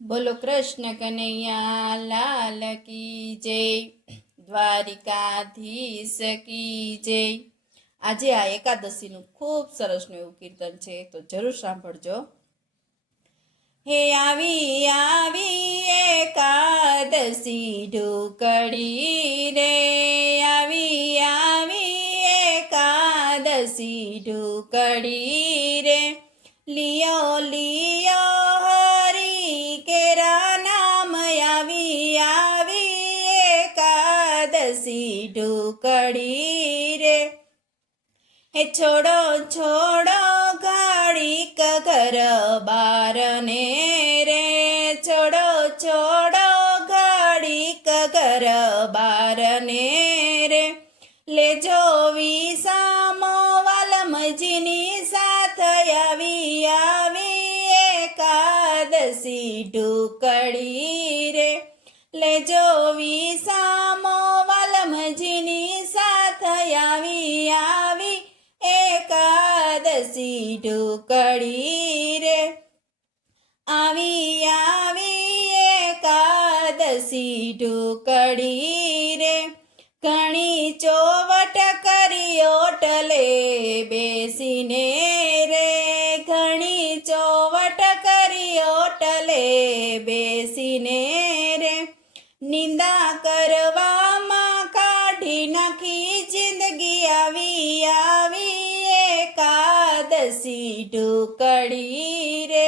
બોલો કૃષ્ણ કનૈયા, લાલ કી જય, દ્વારિકાધીશ કી જય. આજે આ એકાદશીનું ખૂબ સરસનું એવું કીર્તન છે, તો જરૂર સાંભળજો. હે આવી આવી એકાદશી ઢુકડી રે. આવી આવી એકાદશી ઢુકડી રે. લિયો લિયો એકાદશી ઢુકડી રે. હે છોડો છોડો ઘડીક ઘર બારને રે. છોડો છોડો ઘડીક ઘર બારને રે. લેજો વિસામો વાલમજીની સાથ આવી આવી એકાદશી ઢુકડી રે. લેજો વિસામો આવી આવી, એકાદશી ઢુકડી રે. આવી આવી, એકાદશી ઢુકડી રે. ઘણી ચોવટ કરી ઓટલે બેસીને રે. ઘણી ચોવટ કરી ઓટલે બેસીને રે. નિંદા કરવામાં ઢુકડી રે.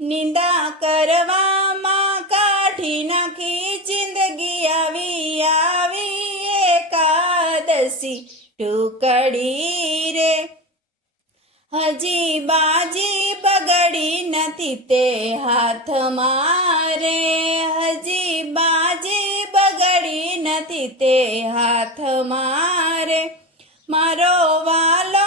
નિંદા કરવામાં કાઢી નાખી, જિંદગી આવી આવી એકાદશી ટુકડી રે. હજી બાજી બગડી નથી તે હાથ મારે. હજી બાજી બગડી નથી તે હાથ મારે. મારો વાલો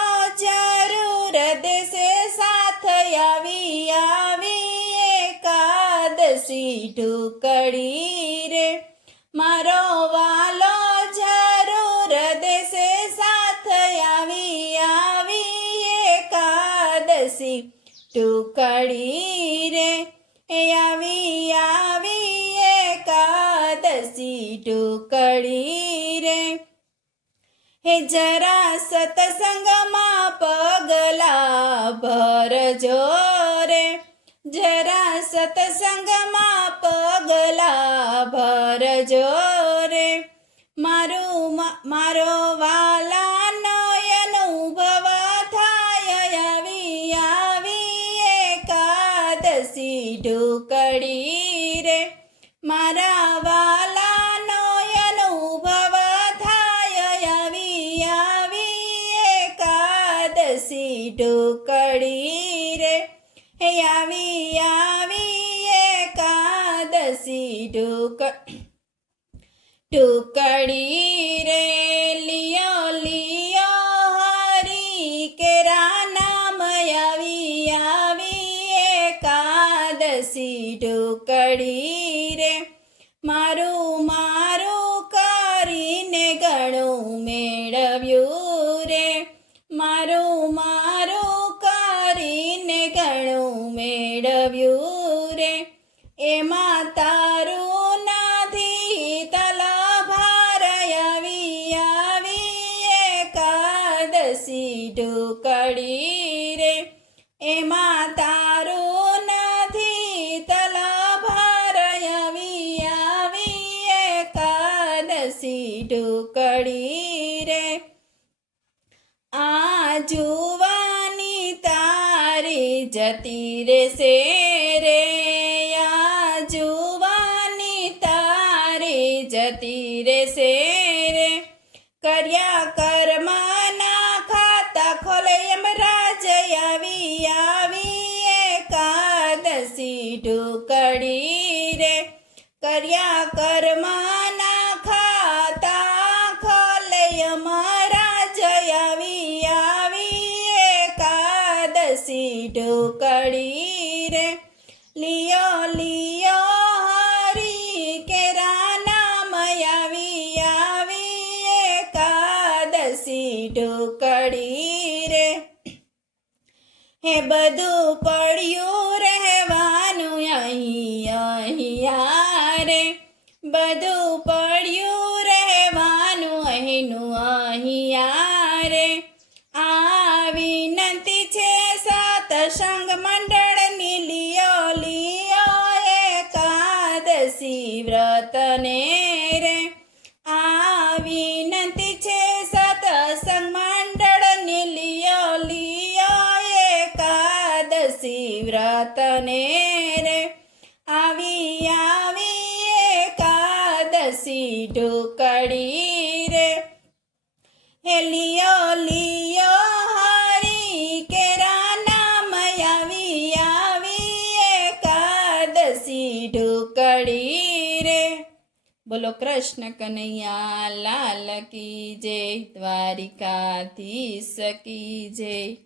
એકાદશી ઢુકડી રે. મારો વાલો જરૂર દેશે, સાથ આવી આવી એકાદશી. ટુકડી રે, એ આવી આવી એકાદશી. ટુકડી રે હે જરા સતસંગમાં પગલા ભરજો રે. જરા સતસંગમાં પગલા ભરજો રે. મારું મારો વાલા નયન ઉભવ થાય. આવી આવી એકાદશી ઢુકડી રે. મારા વાલા નયન ઉભવ થાય. આવી આવી એકાદશી ઢુકડી રે. હે આવી આવી એકાદશી ઢુક ટુકડી રે લિયો લિયો હરી કેરા નામ આવી આવી એકાદશી ટુકડી એમાં તારું નથી તલભાર આવી આવી એકાદશી ઢુકડી રે. એમાં તારું નથી તલભાર આવી આવી એકાદશી ઢુકડી રે. આ જુવાની તારી જતી રહેશે. જતી રહેશે રે. કર્યા કર્મના ખાતા ખોલે એમ રાજ આવી આવી એકાદશી ઢુકડી રે. કર્યા કર્મના ખાતા ખોલે એમ રાજ આવી એકાદશી ઢુકડી રે. લિયો લિયો એકાદશી ઢોકળી રે. હે બધું પડ્યું રહેવાનું અહીં બધું પડ્યું રહેવાનું અહીંનું, અહીંયા રે. આ વિનંતી છે સતસંગ મંડળની, લિયો લિયો, એકાદશી વ્રતને એકાદશી વ્રતને રે. આવી આવી એકાદશી ઢુકડી રે. હે લિયો લિયો, હરી કેરા નામ આવી આવી એકાદશી ઢુકડી રે. બોલો કૃષ્ણ કનૈયા, લાલ કી જય, દ્વારિકાધીશ કી જય.